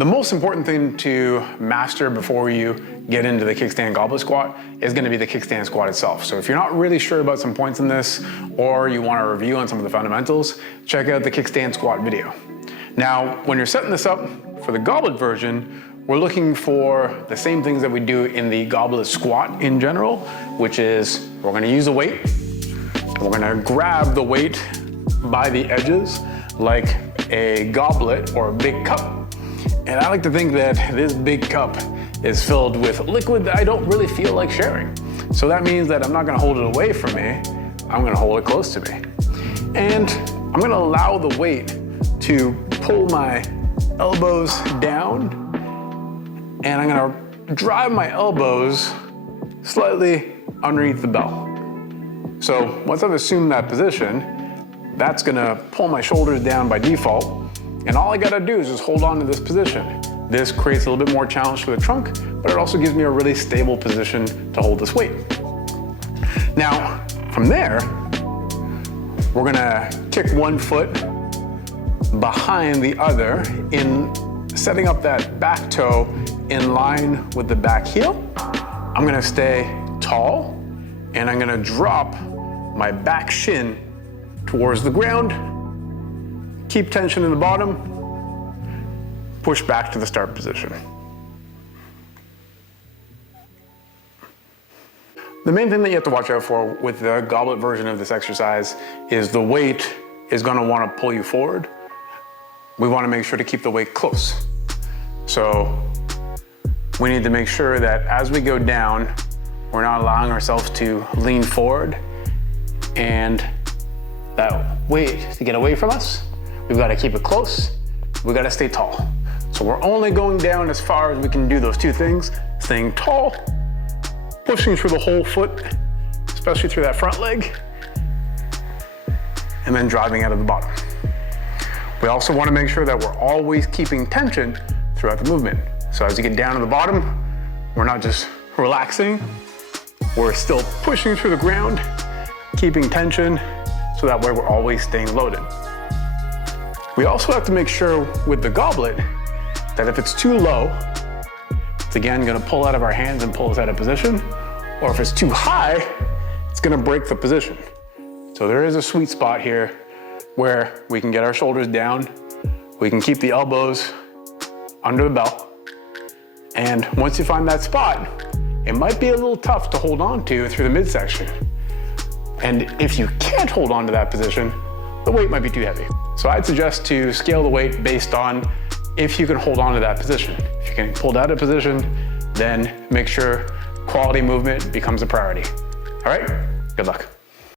The most important thing to master before you get into the kickstand goblet squat is going to be the kickstand squat itself. So if you're not really sure about some points in this, or you want a review on some of the fundamentals, check out the kickstand squat video. Now, when you're setting this up for the goblet version, we're looking for the same things that we do in the goblet squat in general, which is we're going to use a weight. We're going to grab the weight by the edges like a goblet or a big cup. And I like to think that this big cup is filled with liquid that I don't really feel like sharing. So that means that I'm not gonna hold it away from me, I'm gonna hold it close to me. And I'm gonna allow the weight to pull my elbows down, and I'm gonna drive my elbows slightly underneath the bell. So once I've assumed that position, that's gonna pull my shoulders down by default. And all I gotta do is just hold on to this position. This creates a little bit more challenge for the trunk, but it also gives me a really stable position to hold this weight. Now, from there, we're gonna kick one foot behind the other in setting up that back toe in line with the back heel. I'm gonna stay tall, and I'm gonna drop my back shin towards the ground. Keep tension in the bottom, push back to the start position. The main thing that you have to watch out for with the goblet version of this exercise is the weight is gonna wanna pull you forward. We wanna make sure to keep the weight close. So we need to make sure that as we go down, we're not allowing ourselves to lean forward and that weight to get away from us. We've got to keep it close. We've got to stay tall. So we're only going down as far as we can do those two things, staying tall, pushing through the whole foot, especially through that front leg, and then driving out of the bottom. We also want to make sure that we're always keeping tension throughout the movement. So as you get down to the bottom, we're not just relaxing, we're still pushing through the ground, keeping tension, so that way we're always staying loaded. We also have to make sure with the goblet that if it's too low, it's again gonna pull out of our hands and pull us out of position, or if it's too high, it's gonna break the position. So there is a sweet spot here where we can get our shoulders down, we can keep the elbows under the belt, and once you find that spot, it might be a little tough to hold on to through the midsection. And if you can't hold on to that position, the weight might be too heavy. So I'd suggest to scale the weight based on if you can hold on to that position. If you can pull out of position, then make sure quality movement becomes a priority. All right, good luck.